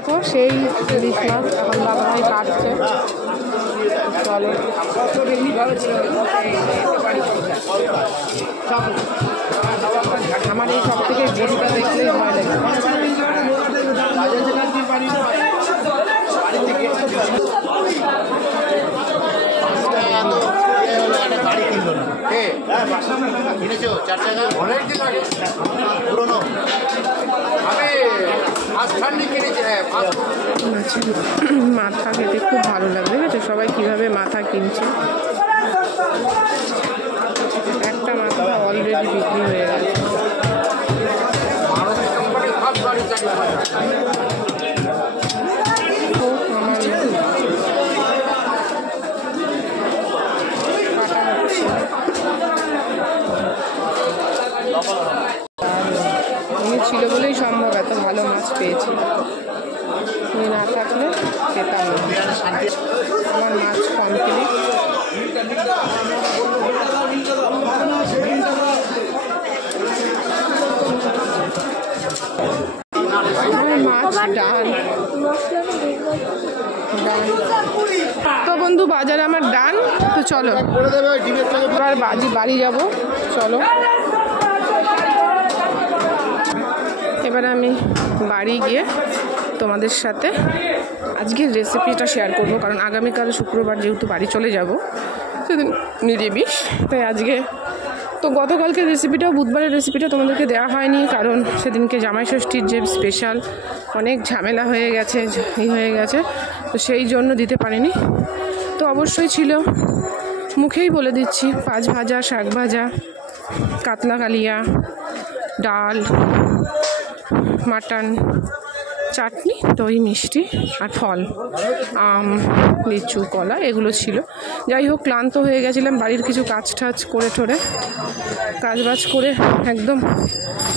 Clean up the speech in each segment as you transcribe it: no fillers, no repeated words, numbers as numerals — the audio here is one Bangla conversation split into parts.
দেখো সেই ইলিশ মাছ এখন দাদাভাই কাটছে। চলো আমার এই সব থেকে বড়িটা দেখলেই ভয় লাগে। মাথা খেতে খুব ভালো লাগবে, দেখেছো সবাই কিভাবে মাথা কিনছে। একটা মাথা অলরেডি বিক্রি হয়ে গেছে। উনি ছিল বলেই সম্ভব এত ভালো মাছ পেয়েছি, উনি না থাকলে পেতাম না। আমার মাছ কমপ্লিট। মাছ ডান তো বন্ধু, বাজারে আমার ডান। তো চলো এবার বাড়ি যাব। চলো এবার আমি বাড়ি গিয়ে তোমাদের সাথে আজকের রেসিপিটা শেয়ার করব, কারণ আগামীকাল শুক্রবার যেহেতু বাড়ি চলে যাব, সেদিন নিরামিষ। তাই আজকে তো গতকালকে রেসিপিটাও, বুধবারের রেসিপিটা তোমাদেরকে দেওয়া হয়নি, কারণ সেদিনকে জামাই ষষ্ঠীর যে স্পেশাল অনেক ঝামেলা হয়ে গেছে, তো সেই জন্য দিতে পারিনি। তো অবশ্যই ছিল, মুখেই বলে দিচ্ছি, পাঁচ ভাজা, শাক ভাজা, কাতলা কালিয়া, ডাল, মাটন, চাটনি, দই, মিষ্টি আর ফল, আম, লিচু, কলা, এগুলো ছিল। যাই হোক, ক্লান্ত হয়ে গেছিলাম বাড়ির কিছু কাজ করে কাজবাজ করে একদম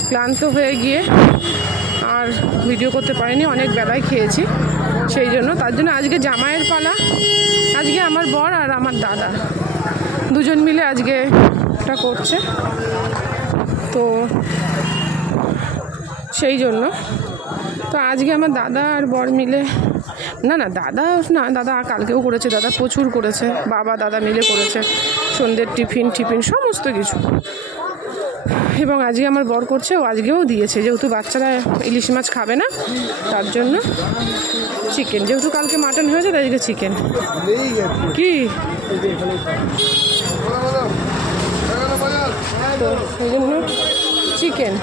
ক্লান্ত হয়ে গিয়ে আর ভিডিও করতে পারিনি, অনেক বেলায় খেয়েছি সেই জন্য। তার জন্য আজকে জামাইয়ের পালা, আজকে আমার বর আর আমার দাদা দুজন মিলে আজকে এটা করছে, তো সেই জন্য। তো আজকে আমার দাদা আর বর মিলে, দাদা কালকেও করেছে, দাদা প্রচুর করেছে, বাবা দাদা মিলে করেছে সন্ধ্যের টিফিন সমস্ত কিছু। এবং আজকে আমার বর করছে, ও আজকেও দিয়েছে, যেহেতু বাচ্চারা ইলিশ মাছ খাবে না তার জন্য চিকেন, যেহেতু কালকে মাটন হয়েছে তাই আজকে চিকেন। কি তো সেই জন্য চিকেন।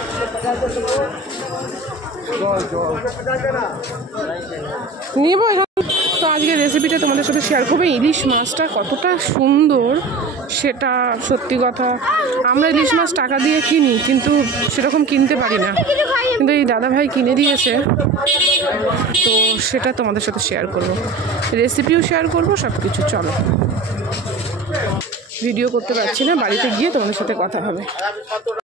নিব এখন। তো আজকে রেসিপিটা তোমাদের সাথে শেয়ার করবো। ইলিশ মাছটা কতটা সুন্দর সেটা সত্যি কথা, আমরা ইলিশ মাছ টাকা দিয়ে কিনি, কিন্তু সেরকম কিনতে পারি না, কিন্তু এই দাদাভাই কিনে দিয়েছে, তো সেটা তোমাদের সাথে শেয়ার করব, রেসিপিও শেয়ার করব, সব কিছু। চলো, ভিডিও করতে পারছি না, বাড়িতে গিয়ে তোমাদের সাথে কথা হবে।